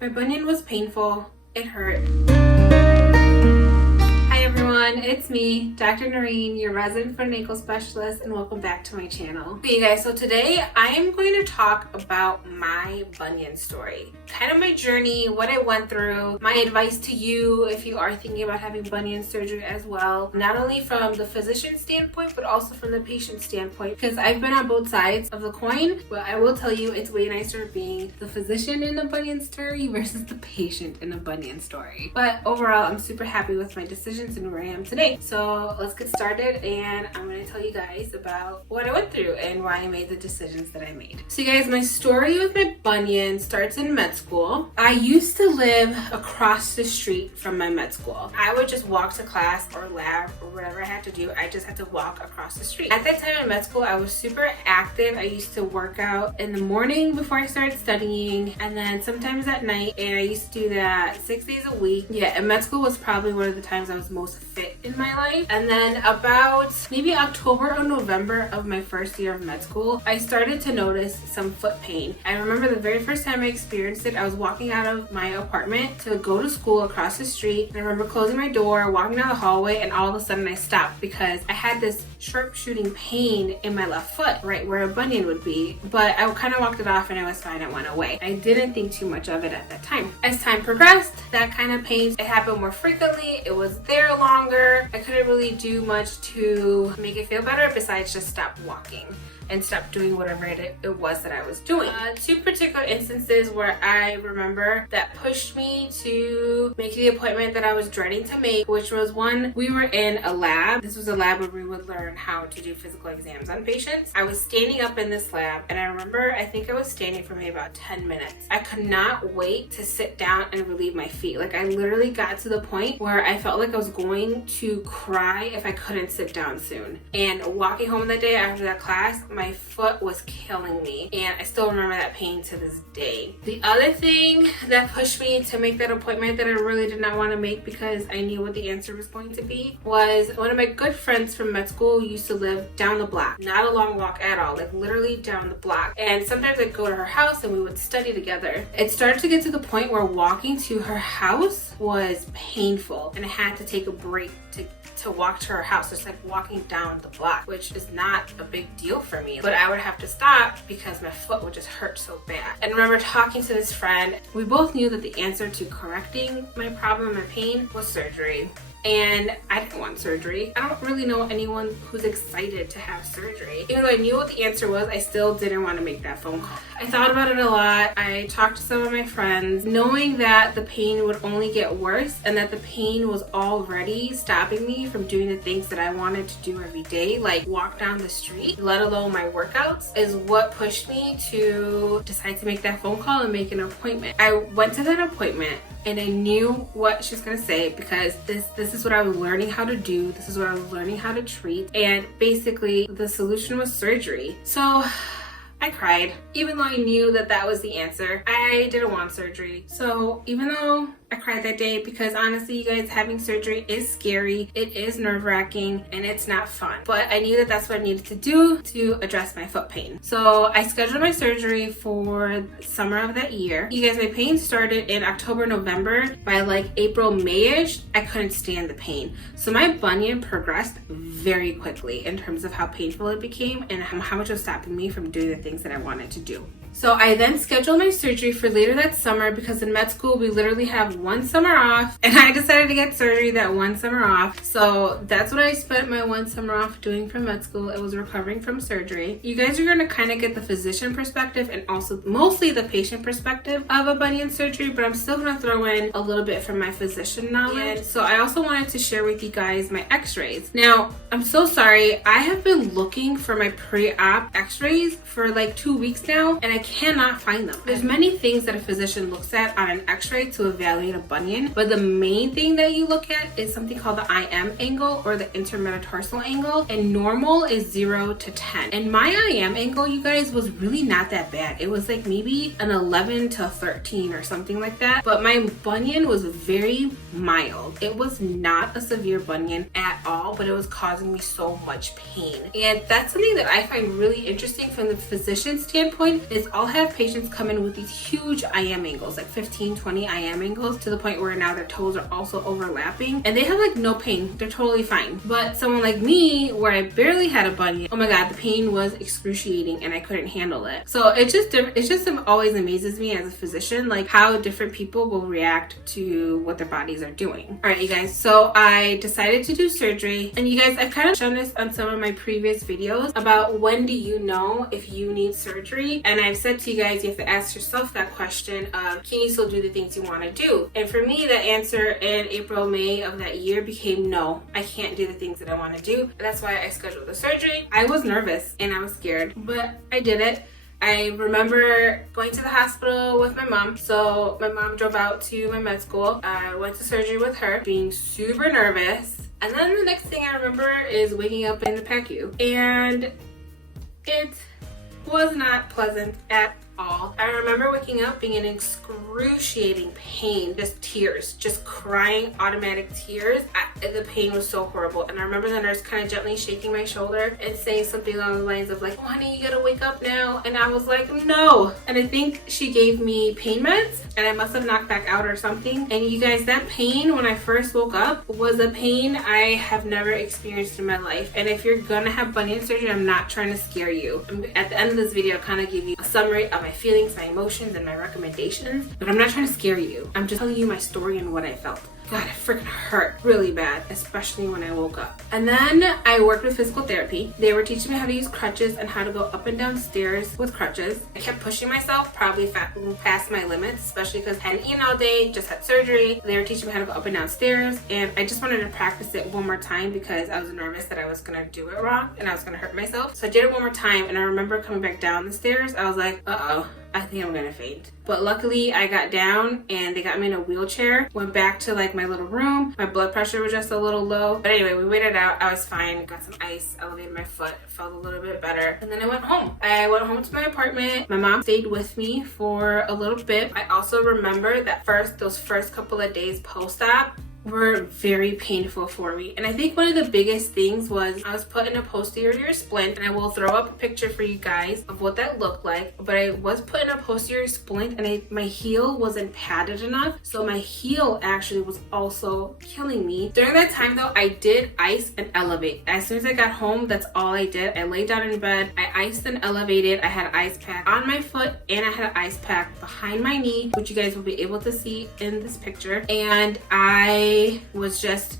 My bunion was painful. It hurt. Hi everyone, it's me, Dr. Nooreen, your resident foot and ankle specialist, and welcome back to my channel. Okay, you guys, so today I am going to talk about my bunion story. Kind of my journey, what I went through, my advice to you if you are thinking about having bunion surgery as well. Not only from the physician standpoint, but also from the patient standpoint, because I've been on both sides of the coin. But I will tell you, it's way nicer being the physician in a bunion story versus the patient in a bunion story. But overall, I'm super happy with my decisions and where I am today. So let's get started, and I'm going to tell you guys about what I went through and why I made the decisions that I made. So you guys, my story with my bunion starts in med school. I used to live across the street from my med school. I would just walk to class or lab or whatever I had to do. I just had to walk across the street. At that time in med school, I was super active. I used to work out in the morning before I started studying, and then sometimes at night, and I used to do that 6 days a week. Yeah, and med school was probably one of the times I was most fit in my life. And then about maybe October or November of my first year of med school, I started to notice some foot pain. I remember the very first time I experienced it, I was walking out of my apartment to go to school across the street. And I remember closing my door, walking down the hallway, and all of a sudden I stopped because I had this sharp shooting pain in my left foot, right where a bunion would be. But I kind of walked it off and it was fine, it went away. I didn't think too much of it at that time. As time progressed, that kind of pain, it happened more frequently, it was there longer. I couldn't really do much to make it feel better besides just stop walking and stop doing whatever it was that I was doing. Two particular instances where I remember that pushed me to make the appointment that I was dreading to make, which was one, we were in a lab. This was a lab where we would learn how to do physical exams on patients. I was standing up in this lab, and I remember, I think I was standing for maybe about 10 minutes. I could not wait to sit down and relieve my feet. Like, I literally got to the point where I felt like I was going to cry if I couldn't sit down soon. And walking home that day after that class, my foot was killing me, and I still remember that pain to this day. The other thing that pushed me to make that appointment that I really did not want to make because I knew what the answer was going to be was one of my good friends from med school used to live down the block. Not a long walk at all, like literally down the block. And sometimes I'd go to her house and we would study together. It started to get to the point where walking to her house was painful, and I had to take a break to walk to her house. It's like walking down the block, which is not a big deal for me, but I would have to stop because my foot would just hurt so bad. And I remember talking to this friend, we both knew that the answer to correcting my problem, my pain, was surgery. And I didn't want surgery. I don't really know anyone who's excited to have surgery. Even though I knew what the answer was, I still didn't want to make that phone call. I thought about it a lot. I talked to some of my friends, knowing that the pain would only get worse and that the pain was already stopping me from doing the things that I wanted to do every day, like walk down the street, let alone my workouts, is what pushed me to decide to make that phone call and make an appointment. I went to that appointment and I knew what she was gonna say because this is what I was learning how to do. This is what I was learning how to treat. And basically the solution was surgery. So I cried. Even though I knew that that was the answer, I didn't want surgery. So even though I cried that day, because honestly, you guys, having surgery is scary, it is nerve-wracking, and it's not fun. But I knew that that's what I needed to do to address my foot pain. So I scheduled my surgery for summer of that year. You guys, my pain started in October, November. By like April, May-ish, I couldn't stand the pain. So my bunion progressed very quickly in terms of how painful it became and how much it was stopping me from doing the things that I wanted to do. So I then scheduled my surgery for later that summer because in med school we literally have one summer off, and I decided to get surgery that one summer off. So that's what I spent my one summer off doing from med school. It was recovering from surgery. You guys are going to kind of get the physician perspective and also mostly the patient perspective of a bunion surgery, but I'm still going to throw in a little bit from my physician knowledge. And so I also wanted to share with you guys my x-rays. Now, I'm so sorry. I have been looking for my pre-op x-rays for like 2 weeks now, and I cannot find them. There's many things that a physician looks at on an x-ray to evaluate a bunion, but the main thing that you look at is something called the IM angle or the intermetatarsal angle, and normal is 0 to 10. And my IM angle, you guys, was really not that bad. It was like maybe an 11 to 13 or something like that, but my bunion was very mild. It was not a severe bunion at all, but it was causing me so much pain. And that's something that I find really interesting from the physician standpoint, is I'll have patients come in with these huge IM angles, like 15, 20 IM angles, to the point where now their toes are also overlapping and they have like no pain. They're totally fine. But someone like me, where I barely had a bunion, oh my God, the pain was excruciating and I couldn't handle it. So it just always amazes me as a physician, like how different people will react to what their bodies are doing. All right, you guys, so I decided to do surgery. And you guys, I've kind of shown this on some of my previous videos about when do you know if you need surgery. And I've said to you guys, you have to ask yourself that question of, can you still do the things you want to do? And for me, the answer in April, May of that year became no, I can't do the things that I want to do. And that's why I scheduled the surgery. I was nervous and I was scared, but I did it. I remember going to the hospital with my mom. So my mom drove out to my med school. I went to surgery with her, being super nervous. And then the next thing I remember is waking up in the PACU. And it was not pleasant at all. I remember waking up being in excruciating pain, just tears, just crying, automatic tears. The pain was so horrible. And I remember the nurse kind of gently shaking my shoulder and saying something along the lines of like, oh honey, you gotta wake up now. And I was like, no. And I think she gave me pain meds and I must have knocked back out or something. And you guys, that pain when I first woke up was a pain I have never experienced in my life. And if you're gonna have bunion surgery, I'm not trying to scare you. At the end of this video, I'll kind of give you a summary of my feelings, my emotions, and my recommendations, but I'm not trying to scare you. I'm just telling you my story and what I felt. God, it freaking hurt really bad, especially when I woke up. And then I worked with physical therapy. They were teaching me how to use crutches and how to go up and down stairs with crutches. I kept pushing myself, probably past my limits, especially because I hadn't eaten all day, just had surgery. They were teaching me how to go up and down stairs, and I just wanted to practice it one more time because I was nervous that I was gonna do it wrong and I was gonna hurt myself. So I did it one more time, and I remember coming back down the stairs, I was like, uh-oh, I think I'm gonna faint. But luckily I got down and they got me in a wheelchair, went back to like my little room. My blood pressure was just a little low. But anyway, we waited out. I was fine. Got some ice, elevated my foot, felt a little bit better. And then I went home. I went home to my apartment. My mom stayed with me for a little bit. I also remember that those first couple of days post-op were very painful for me. And I think one of the biggest things was I was put in a posterior splint, and I will throw up a picture for you guys of what that looked like. But I was put in a posterior splint, and my heel wasn't padded enough, so my heel actually was also killing me. During that time though, I did ice and elevate. As soon as I got home, that's all I did. I laid down in bed, I iced and elevated. I had an ice pack on my foot and I had an ice pack behind my knee, which you guys will be able to see in this picture. And I was just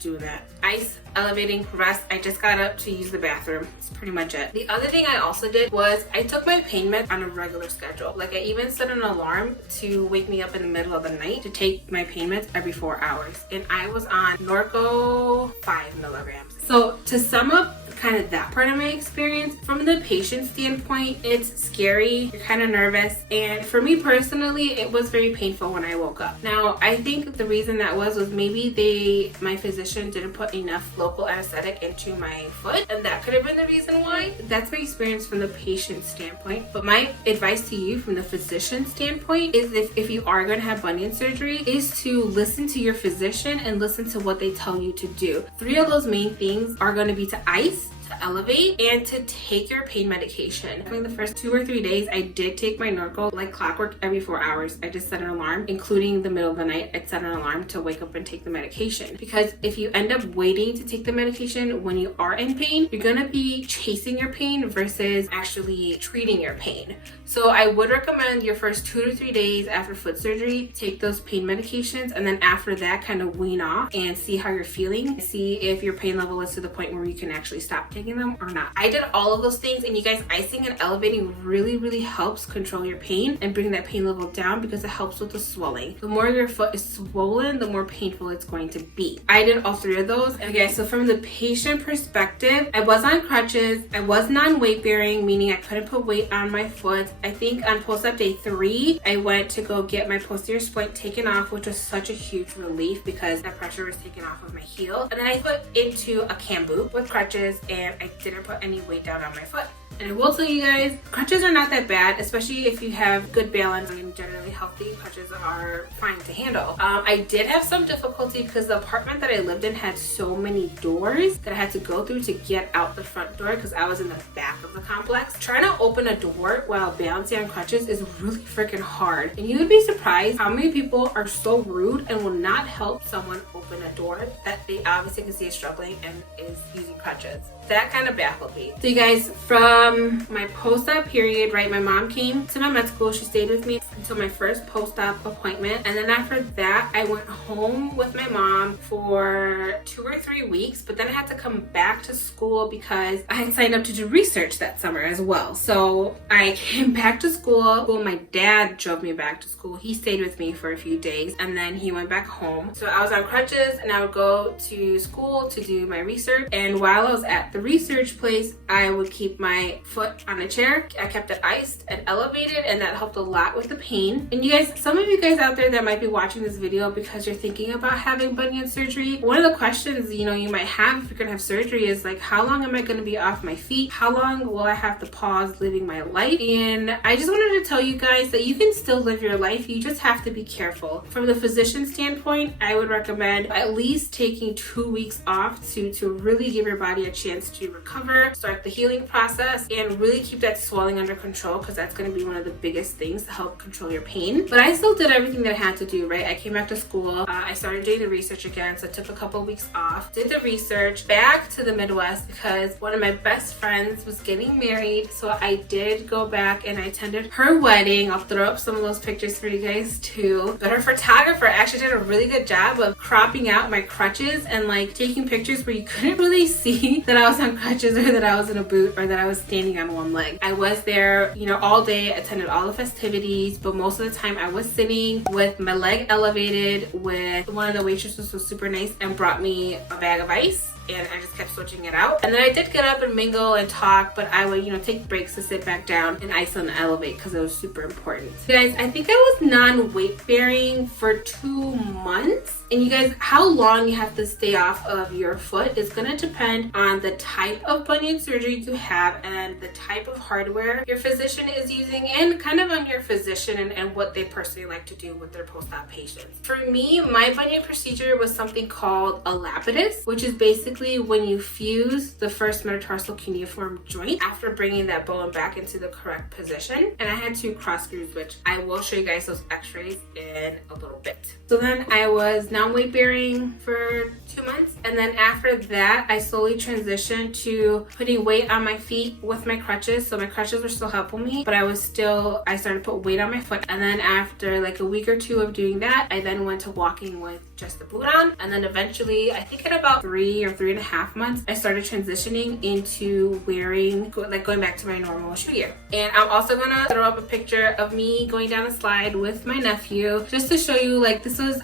doing that. Ice, elevating, rest. I just got up to use the bathroom. That's pretty much it. The other thing I also did was I took my pain meds on a regular schedule. Like I even set an alarm to wake me up in the middle of the night to take my pain meds every 4 hours. And I was on Norco 5 milligrams. So to sum up kind of that part of my experience, from the patient standpoint, it's scary, you're kind of nervous, and for me personally, it was very painful when I woke up. Now, I think the reason that was maybe my physician didn't put enough local anesthetic into my foot, and that could have been the reason why. That's my experience from the patient standpoint, but my advice to you from the physician standpoint is if you are going to have bunion surgery, is to listen to your physician and listen to what they tell you to do. 3 of those main things are going to be to ice, to elevate, and to take your pain medication. During the first 2 or 3 days, I did take my Norco like clockwork every 4 hours. I just set an alarm, including the middle of the night. I'd set an alarm to wake up and take the medication. Because if you end up waiting to take the medication when you are in pain, you're gonna be chasing your pain versus actually treating your pain. So I would recommend your first 2 to 3 days after foot surgery, take those pain medications, and then after that, kind of wean off and see how you're feeling. See if your pain level is to the point where you can actually stop taking them or not. I did all of those things, and you guys, icing and elevating really helps control your pain and bring that pain level down because it helps with the swelling. The more your foot is swollen, the more painful it's going to be. I did all 3 of those. Okay, so from the patient perspective, I was on crutches. I was non-weight bearing, meaning I couldn't put weight on my foot. I think on post-op day 3, I went to go get my posterior splint taken off, which was such a huge relief because that pressure was taken off of my heel. And then I put into a cam boot with crutches, and I didn't put any weight down on my foot. And I will tell you guys, crutches are not that bad, especially if you have good balance and generally healthy. Crutches are fine to handle. I did have some difficulty because the apartment that I lived in had so many doors that I had to go through to get out the front door because I was in the back of the complex. Trying to open a door while balancing on crutches is really freaking hard. And you would be surprised how many people are so rude and will not help someone open a door that they obviously can see is struggling and is using crutches. That kind of baffled me. So you guys, from my post-op period, right, my mom came to my med school. She stayed with me until my first post-op appointment. And then after that, I went home with my mom for 2 or 3 weeks. But then I had to come back to school because I had signed up to do research that summer as well. So I came back to school. Well, my dad drove me back to school. He stayed with me for a few days and then he went back home. So I was on crutches and I would go to school to do my research. And while I was at the research place, I would keep my foot on a chair. I kept it iced and elevated, and that helped a lot with the pain. And you guys, some of you guys out there that might be watching this video because you're thinking about having bunion surgery, one of the questions, you know, you might have if you're gonna have surgery is like, how long am I gonna be off my feet? How long will I have to pause living my life? And I just wanted to tell you guys that you can still live your life. You just have to be careful. From the physician standpoint, I would recommend at least taking 2 weeks off to really give your body a chance to recover, start the healing process, and really keep that swelling under control because that's going to be one of the biggest things to help control your pain. But I still did everything that I had to do, right? I came back to school. I started doing the research again, so I took a couple of weeks off, did the research, back to the Midwest because one of my best friends was getting married. So I did go back and I attended her wedding. I'll throw up some of those pictures for you guys too. But her photographer actually did a really good job of cropping out my crutches and like taking pictures where you couldn't really see that I was on crutches or that I was in a boot or that I was standing on one leg. I was there, you know, all day, attended all the festivities, but most of the time I was sitting with my leg elevated. With one of the waitresses was super nice and brought me a bag of ice. And I just kept switching it out. And then I did get up and mingle and talk, but I would, you know, take breaks to sit back down and ice and elevate because it was super important. Guys, I think I was non-weight bearing for 2 months. And you guys, how long you have to stay off of your foot is going to depend on the type of bunion surgery you have and the type of hardware your physician is using and kind of on your physician and what they personally like to do with their post-op patients. For me, my bunion procedure was something called a lapidus, which is basically when you fuse the first metatarsal cuneiform joint after bringing that bone back into the correct position. And I had 2 cross screws, which I will show you guys those x-rays in a little bit. So then I was non-weight bearing for 2 months. And then after that, I slowly transitioned to putting weight on my feet with my crutches. So my crutches were still helping me, but I started to put weight on my foot. And then after like a week or 2 of doing that, I then went to walking with just the boot on. And then eventually, I think at about 3 or 3.5 months, I started transitioning into going back to my normal shoe year. And I'm also gonna throw up a picture of me going down a slide with my nephew just to show you, like, this was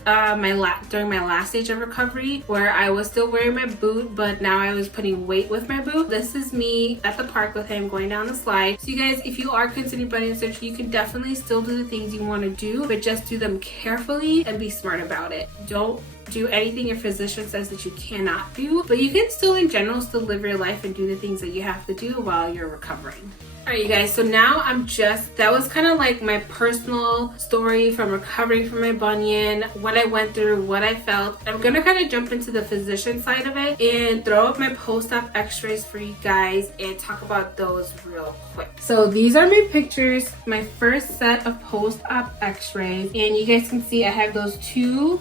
during my last stage of recovery where I was still wearing my boot, but now I was putting weight with my boot. This is me at the park with him going down the slide. So you guys, if you are considering bunion surgery, you can definitely still do the things you want to do, but just do them carefully and be smart about it. Don't do anything your physician says that you cannot do, but you can still in general still live your life and do the things that you have to do while you're recovering. All right, you guys, so now that was kind of like my personal story from recovering from my bunion, what I went through, what I felt. I'm gonna kind of jump into the physician side of it and throw up my post-op x-rays for you guys and talk about those real quick. So these are my pictures, my first set of post-op x-rays, and you guys can see I have those 2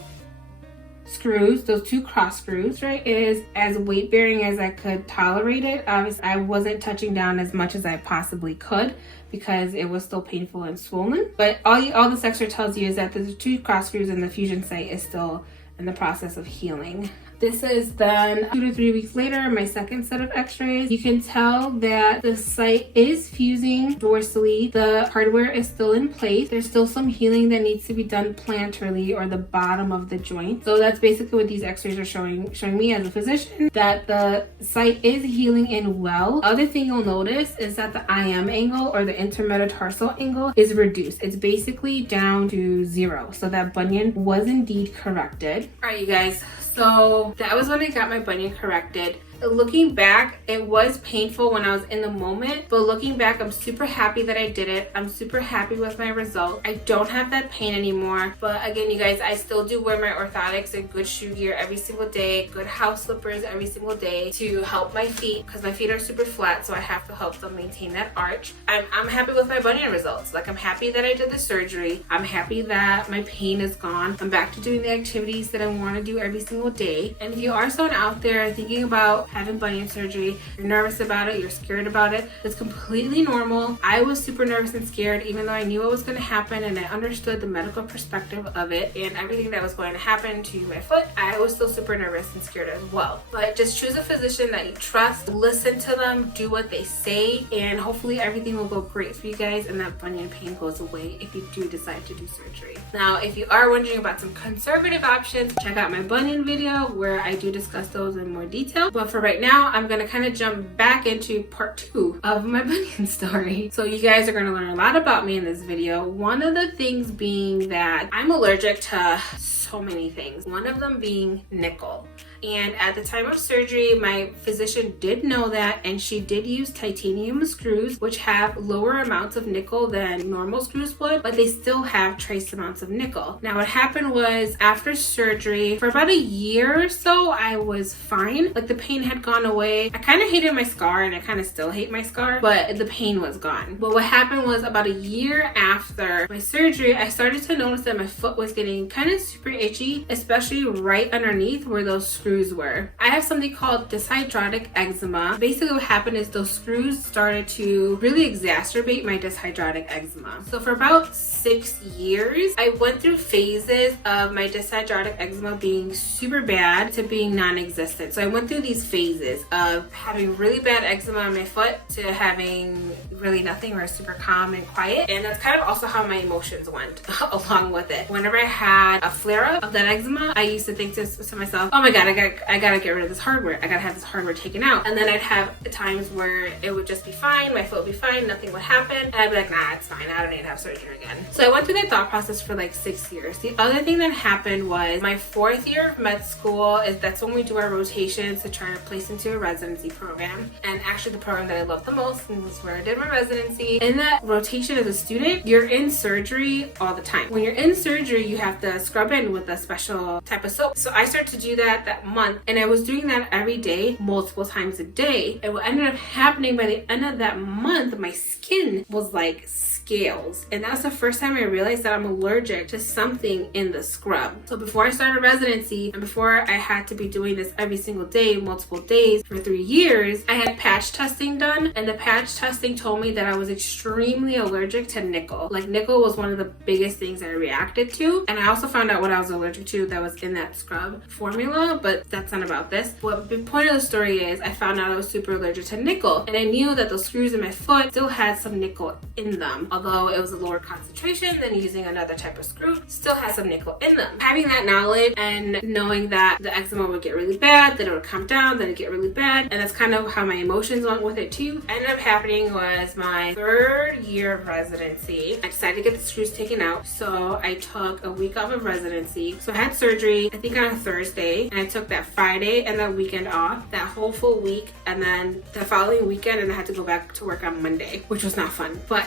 screws, those 2 cross screws, right? It is as weight bearing as I could tolerate it. Obviously, I wasn't touching down as much as I possibly could because it was still painful and swollen. But all this x-ray tells you is that the 2 cross screws and the fusion site is still in the process of healing. This is then 2 to 3 weeks later, my second set of x-rays. You can tell that the site is fusing dorsally. The hardware is still in place. There's still some healing that needs to be done plantarly or the bottom of the joint. So that's basically what these x-rays are showing me as a physician, that the site is healing in well. Other thing you'll notice is that the IM angle or the intermetatarsal angle is reduced. It's basically down to 0. So that bunion was indeed corrected. All right, you guys. So that was when I got my bunion corrected. Looking back, it was painful when I was in the moment, but looking back, I'm super happy that I did it. I'm super happy with my result. I don't have that pain anymore. But again, you guys, I still do wear my orthotics and good shoe gear every single day, good house slippers every single day to help my feet because my feet are super flat, so I have to help them maintain that arch. I'm happy with my bunion results. Like, I'm happy that I did the surgery. I'm happy that my pain is gone. I'm back to doing the activities that I want to do every single day. And if you are someone out there thinking about having bunion surgery, you're nervous about it, you're scared about it, it's completely normal. I was super nervous and scared even though I knew it was going to happen and I understood the medical perspective of it and everything that was going to happen to my foot. I was still super nervous and scared as well. But just choose a physician that you trust, listen to them, do what they say, and hopefully everything will go great for you guys and that bunion pain goes away if you do decide to do surgery. Now, if you are wondering about some conservative options, check out my bunion video where I do discuss those in more detail. But for right now, I'm going to kind of jump back into part 2 of my bunion story. So you guys are going to learn a lot about me in this video. One of the things being that I'm allergic to so many things, one of them being nickel. And at the time of surgery, my physician did know that, and she did use titanium screws, which have lower amounts of nickel than normal screws would, but they still have trace amounts of nickel. Now, what happened was after surgery, for about a year or so, I was fine. Like, the pain had gone away. I kind of hated my scar, and I kind of still hate my scar, but the pain was gone. But what happened was about a year after my surgery, I started to notice that my foot was getting kind of super itchy, especially right underneath where those screws were. I have something called dyshydrotic eczema. Basically what happened is those screws started to really exacerbate my dyshydrotic eczema. So for about 6 years, I went through phases of my dyshydrotic eczema being super bad to being non-existent. So I went through these phases of having really bad eczema on my foot to having really nothing, or super calm and quiet. And that's kind of also how my emotions went along with it. Whenever I had a flare-up of that eczema, I used to think to myself, oh my god, I gotta get rid of this hardware. I gotta have this hardware taken out. And then I'd have times where it would just be fine, my foot would be fine, nothing would happen, and I'd be like, nah, it's fine, I don't need to have surgery again. So I went through that thought process for like 6 years. The other thing that happened was my 4th year of med school, that's when we do our rotations to try to place into a residency program. And actually the program that I love the most, and this is where I did my residency. In that rotation as a student, you're in surgery all the time. When you're in surgery, you have to scrub in with a special type of soap. So I started to do that month, and I was doing that every day, multiple times a day. And what ended up happening by the end of that month, my skin was like scales, and that's the first time I realized that I'm allergic to something in the scrub. So before I started residency and before I had to be doing this every single day, multiple days for 3 years, I had patch testing done, and the patch testing told me that I was extremely allergic to nickel. Like, nickel was one of the biggest things I reacted to, and I also found out what I was allergic to that was in that scrub formula, but that's not about this. What the point of the story is, I found out I was super allergic to nickel, and I knew that the screws in my foot still had some nickel in them. Although it was a lower concentration than using another type of screw, still has some nickel in them. Having that knowledge and knowing that the eczema would get really bad, then it would come down, then it'd get really bad, and that's kind of how my emotions went with it too. What ended up happening was my 3rd year of residency, I decided to get the screws taken out, so I took a week off of residency. So I had surgery, I think on a Thursday, and I took that Friday and that weekend off, that whole full week, and then the following weekend, and I had to go back to work on Monday, which was not fun, but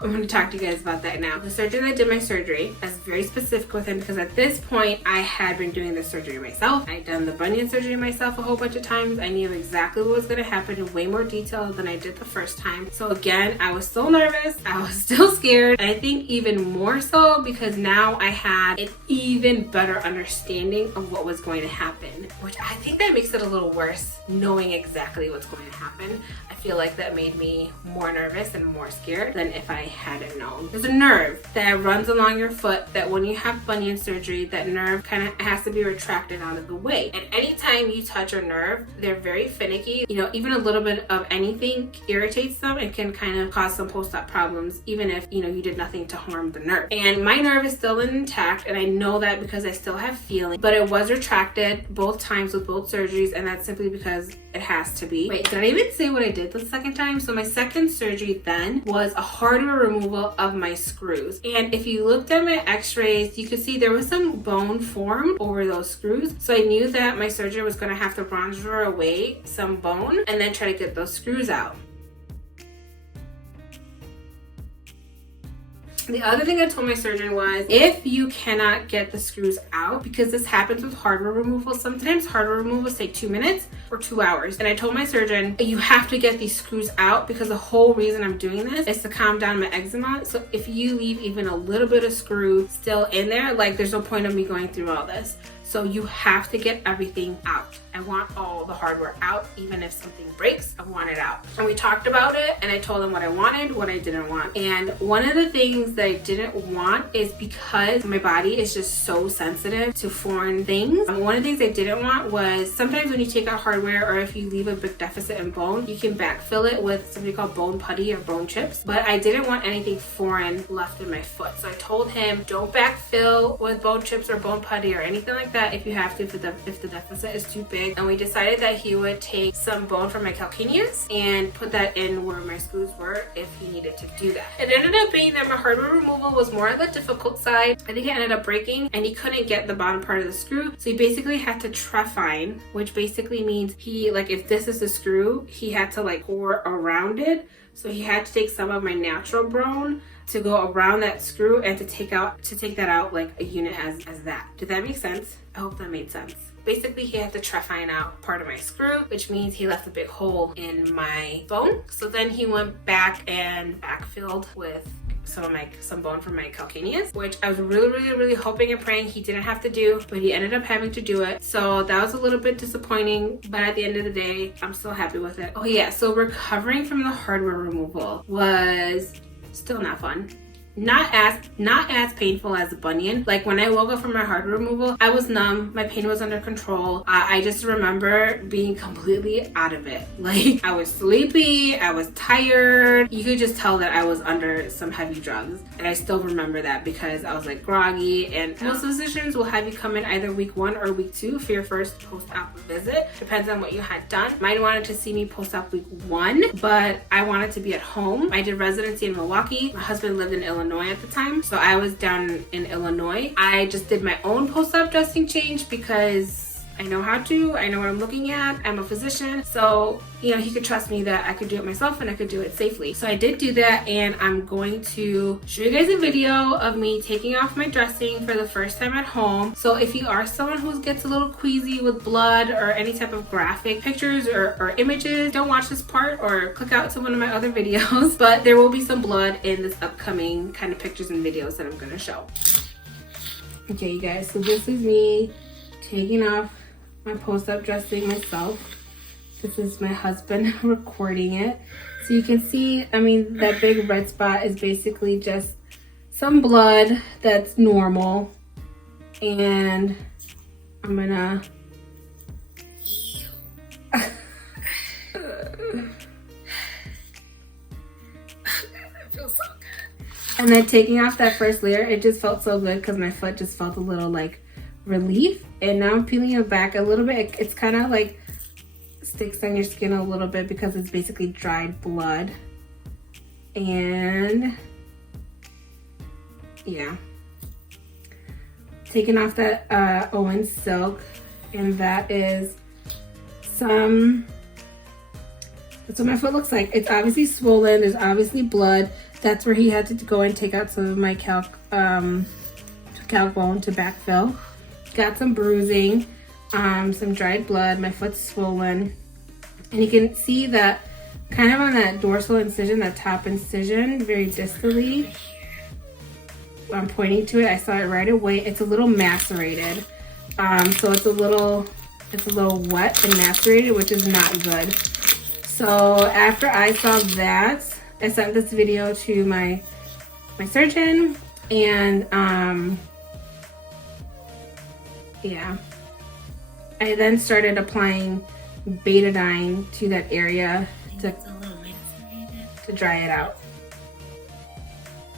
I'm going to talk to you guys about that now. The surgeon that did my surgery, I was very specific with him because at this point I had been doing the surgery myself. I'd done the bunion surgery myself a whole bunch of times. I knew exactly what was going to happen in way more detail than I did the first time. So again, I was still nervous, I was still scared, and I think even more so because now I had an even better understanding of what was going to happen, which I think that makes it a little worse knowing exactly what's going to happen. I feel like that made me more nervous and more scared than if I hadn't known. There's a nerve that runs along your foot that when you have bunion surgery, that nerve kind of has to be retracted out of the way. And anytime you touch a nerve, they're very finicky. You know, even a little bit of anything irritates them and can kind of cause some post-op problems, even if, you know, you did nothing to harm the nerve. And my nerve is still intact, and I know that because I still have feeling, but it was retracted both times with both surgeries, and that's simply because it has to be. Wait, did I even say what I did the second time? So my second surgery then was a hardware removal of my screws. And if you looked at my x-rays, you could see there was some bone formed over those screws. So I knew that my surgeon was going to have to bronze draw away some bone and then try to get those screws out. The other thing I told my surgeon was, if you cannot get the screws out, because this happens with hardware removal, sometimes hardware removals take 2 minutes or 2 hours. And I told my surgeon, you have to get these screws out because the whole reason I'm doing this is to calm down my eczema. So if you leave even a little bit of screw still in there, like there's no point of me going through all this. So you have to get everything out. I want all the hardware out. Even if something breaks, I want it out. And we talked about it and I told him what I wanted, what I didn't want. And one of the things that I didn't want is because my body is just so sensitive to foreign things. One of the things I didn't want was sometimes when you take out hardware or if you leave a big deficit in bone, you can backfill it with something called bone putty or bone chips. But I didn't want anything foreign left in my foot. So I told him, don't backfill with bone chips or bone putty or anything like that if you have to, if the deficit is too big. And we decided that he would take some bone from my calcaneus and put that in where my screws were if he needed to do that. It ended up being that my hardware removal was more on the difficult side. I think it ended up breaking and he couldn't get the bottom part of the screw. So he basically had to trephine, which basically means he, like if this is the screw, he had to like pour around it. So he had to take some of my natural bone to go around that screw and to take that out like a unit as that. Did that make sense? I hope that made sense. Basically, he had to trephine out part of my screw, which means he left a big hole in my bone. So then he went back and backfilled with some bone from my calcaneus, which I was really hoping and praying he didn't have to do, but he ended up having to do it. So that was a little bit disappointing, but at the end of the day, I'm still happy with it. Oh yeah, so recovering from the hardware removal was still not fun. Not as painful as a bunion. Like when I woke up from my hardware removal, I was numb, my pain was under control. I just remember being completely out of it. Like I was sleepy, I was tired. You could just tell that I was under some heavy drugs. And I still remember that because I was like groggy, and most physicians will have you come in either week 1 or week 2 for your first post-op visit. Depends on what you had done. Mine wanted to see me post-op week 1, but I wanted to be at home. I did residency in Milwaukee. My husband lived in Illinois at the time, so I was down in Illinois. I just did my own post-op dressing change because I know how to, I know what I'm looking at, I'm a physician, so you know, he could trust me that I could do it myself and I could do it safely. So I did do that, and I'm going to show you guys a video of me taking off my dressing for the first time at home. So if you are someone who gets a little queasy with blood or any type of graphic pictures or images, don't watch this part or click out to one of my other videos, but there will be some blood in this upcoming kind of pictures and videos that I'm going to show. Okay, you guys, so this is me taking off my post-op dressing myself. This is my husband recording it. So you can see, I mean, that big red spot is basically just some blood that's normal. And I'm gonna... That feels so good. And then taking off that first layer, it just felt so good because my foot just felt a little like relief. And now I'm peeling it back a little bit. It's kind of like sticks on your skin a little bit because it's basically dried blood. And yeah, taking off that Owen silk, and that is that's what my foot looks like. It's obviously swollen, there's obviously blood. That's where he had to go and take out some of my calc bone to backfill. Got some bruising, some dried blood, my foot's swollen. And you can see that kind of on that dorsal incision, that top incision, very distally. When I'm pointing to it, I saw it right away. It's a little macerated. So it's a little wet and macerated, which is not good. So after I saw that, I sent this video to my surgeon, and yeah, I then started applying betadine to that area to dry it out.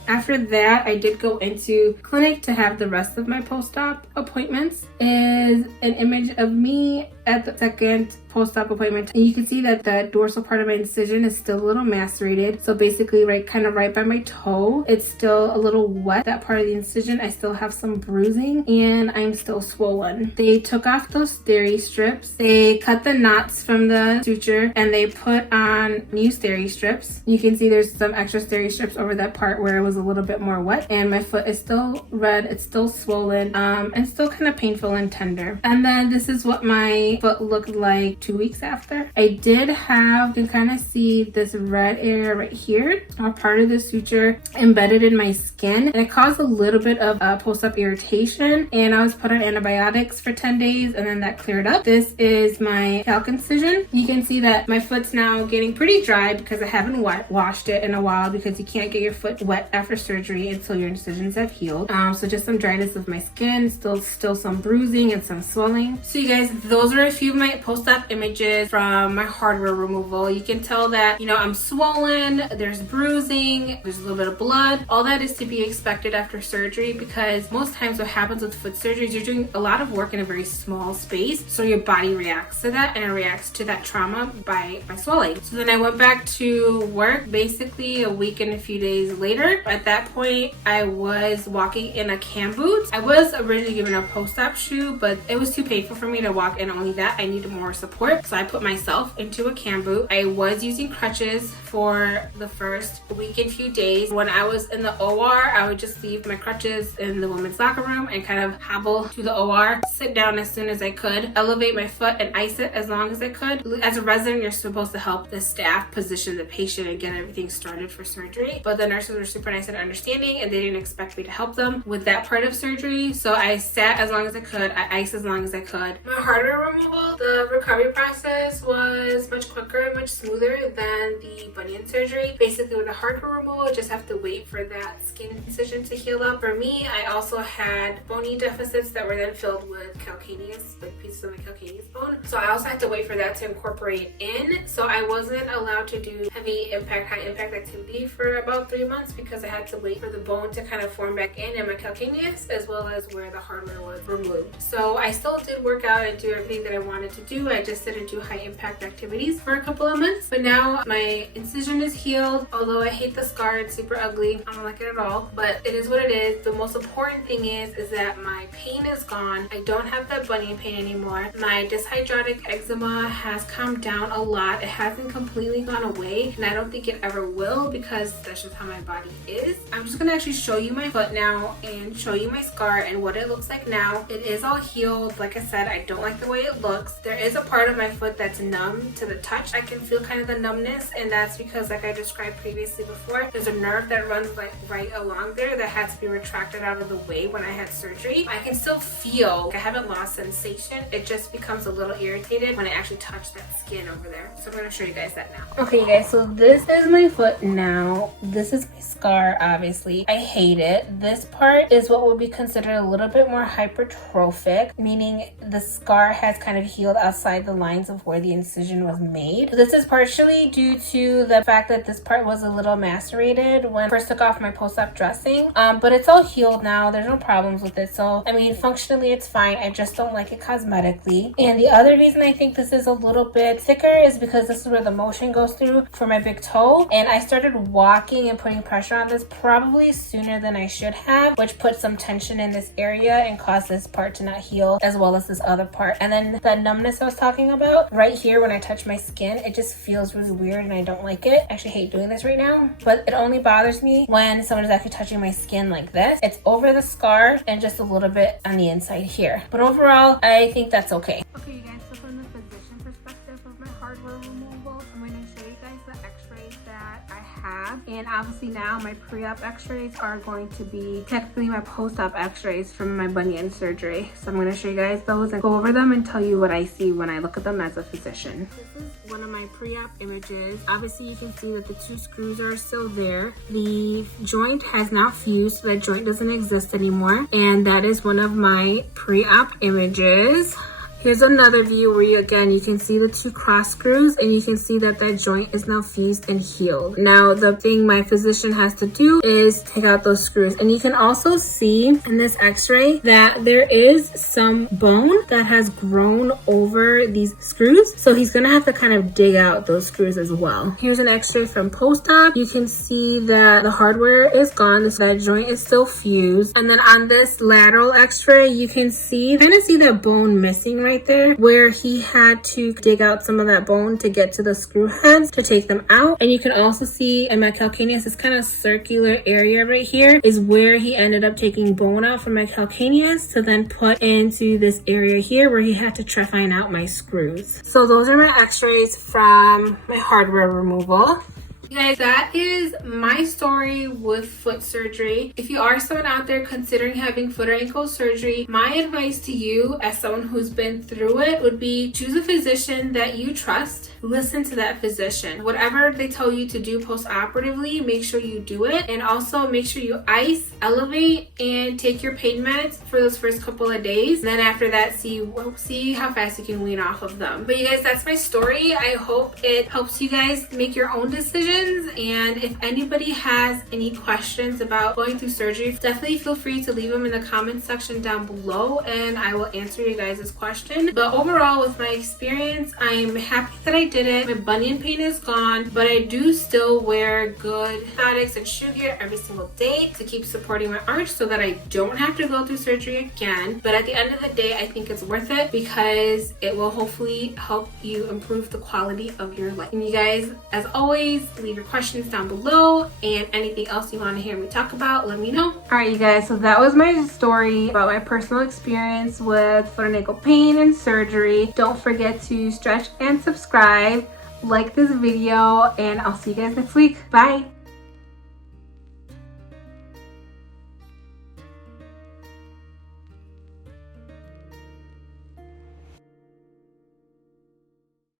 After that, I did go into clinic to have the rest of my post-op appointments. Is an image of me at the second post-op appointment, and you can see that the dorsal part of my incision is still a little macerated. So basically right by my toe, it's still a little wet. That part of the incision, I still have some bruising and I'm still swollen. They took off those steri strips. They cut the knots from the suture and they put on new steri strips. You can see there's some extra steri strips over that part where it was a little bit more wet, and my foot is still red. It's still swollen and still kind of painful and tender. And then this is what my foot looked like 2 weeks after. I did have, you can kind of see this red area right here, a part of the suture embedded in my skin, and it caused a little bit of post-op irritation, and I was put on antibiotics for 10 days and then that cleared up. This is my calc incision. You can see that my foot's now getting pretty dry because I haven't washed it in a while, because you can't get your foot wet after surgery until your incisions have healed. So just some dryness of my skin, still some bruising and some swelling. So you guys, those are a few of my post-op images from my hardware removal. You can tell that, you know, I'm swollen, there's bruising, there's a little bit of blood. All that is to be expected after surgery, because most times what happens with foot surgeries, you're doing a lot of work in a very small space, so your body reacts to that, and it reacts to that trauma by swelling. So then I went back to work basically a week and a few days later. At that point, I was walking in a cam boot. I was originally given a post-op shoe, but it was too painful for me to walk in only that. I needed more support, so I put myself into a cam boot. I was using crutches for the first week and few days. When I was in the OR, I would just leave my crutches in the women's locker room and kind of hobble to the OR, sit down as soon as I could, elevate my foot and ice it as long as I could. As a resident, you're supposed to help the staff position the patient and get everything started for surgery, but the nurses were super nice and understanding, and they didn't expect me to help them with that part of surgery. So I sat as long as I could, I iced as long as I could. My hardware removal, the recovery process was much quicker and much smoother than the bunion surgery. Basically with the hardware removal, you just have to wait for that skin incision to heal up. For me, I also had bony deficits that were then filled with calcaneus, like pieces of my calcaneus bone. So I also had to wait for that to incorporate in. So I wasn't allowed to do heavy impact, high impact activity for about 3 months, because I had to wait for the bone to kind of form back in my calcaneus, as well as where the hardware was removed. So I still did work out and do everything that I wanted to do. I just didn't do high impact activities for a couple of months. But now my incision is healed. Although I hate the scar, it's super ugly. I don't like it at all, but it is what it is. The most important thing is that my pain is gone. I don't have that bunion pain anymore. My dyshydrotic eczema has calmed down a lot. It hasn't completely gone away, and I don't think it ever will, because that's just how my body is. I'm just gonna actually show you my foot now and show you my scar and what it looks like now. It is all healed. Like I said, I don't like the way it looks. There is a part of my foot that's numb to the touch. I can feel kind of the numbness, and that's because, like I described previously before, there's a nerve that runs like right along there that had to be retracted out of the way when I had surgery. I can still feel, like, I haven't lost sensation. It just becomes a little irritated when I actually touch that skin over there. So I'm gonna show you guys that now. Okay, you guys, so this is my foot now. This is my scar, obviously. I hate it. This part is what would be considered a little bit more hypertrophic, meaning the scar has kind of healed outside the lines of where the incision was made. This is partially due to the fact that this part was a little macerated when I first took off my post-op dressing, but it's all healed now. There's no problems with it. So, I mean, functionally it's fine. I just don't like it cosmetically. And the other reason I think this is a little bit thicker is because this is where the motion goes through for my big toe, and I started walking and putting pressure on this probably sooner than I should have, which put some tension in this area and caused this part to not heal, as well as this other part. And then that numbness I was talking about right here when I touch my skin, it just feels really weird and I don't like it. I actually hate doing this right now, but it only bothers me when someone is actually touching my skin like this. It's over the scar and just a little bit on the inside here, but overall I think that's okay. Okay, you guys, so from the physician perspective of my hardware removal, I'm going to show you guys the x-rays that I have, and obviously now my pre-op x-rays are going to be technically my post-op x-rays from my bunion surgery. So I'm going to show you guys those and go over them and tell you what I see when I look at them as a physician. This is one of my pre-op images. Obviously you can see that the 2 screws are still there. The joint has now fused, so that joint doesn't exist anymore, and that is one of my pre-op images. Here's another view where you can see the 2 cross screws, and you can see that joint is now fused and healed. Now the thing my physician has to do is take out those screws, and you can also see in this x-ray that there is some bone that has grown over these screws, so he's gonna have to kind of dig out those screws as well. Here's an x-ray from post-op. You can see that the hardware is gone, so that joint is still fused. And then on this lateral x-ray, you can see that bone missing right there, where he had to dig out some of that bone to get to the screw heads to take them out. And you can also see in my calcaneus, this kind of circular area right here is where he ended up taking bone out from my calcaneus to then put into this area here where he had to trephine out my screws. So those are my x-rays from my hardware removal. You guys, that is my story with foot surgery. If you are someone out there considering having foot or ankle surgery, my advice to you as someone who's been through it would be choose a physician that you trust. Listen to that physician. Whatever they tell you to do post-operatively, make sure you do it. And also make sure you ice, elevate, and take your pain meds for those first couple of days. And then after that, see how fast you can wean off of them. But you guys, that's my story. I hope it helps you guys make your own decisions. And if anybody has any questions about going through surgery, definitely feel free to leave them in the comment section down below, and I will answer you guys' question. But overall, with my experience, I'm happy that I did it. My bunion pain is gone, but I do still wear good orthotics and shoe gear every single day to keep supporting my arch so that I don't have to go through surgery again. But at the end of the day, I think it's worth it because it will hopefully help you improve the quality of your life. And you guys, as always, leave your questions down below, and anything else you want to hear me talk about, let me know. All right, you guys, so that was my story about my personal experience with foot and ankle pain and surgery. Don't forget to stretch and subscribe, like this video, and I'll see you guys next week. Bye.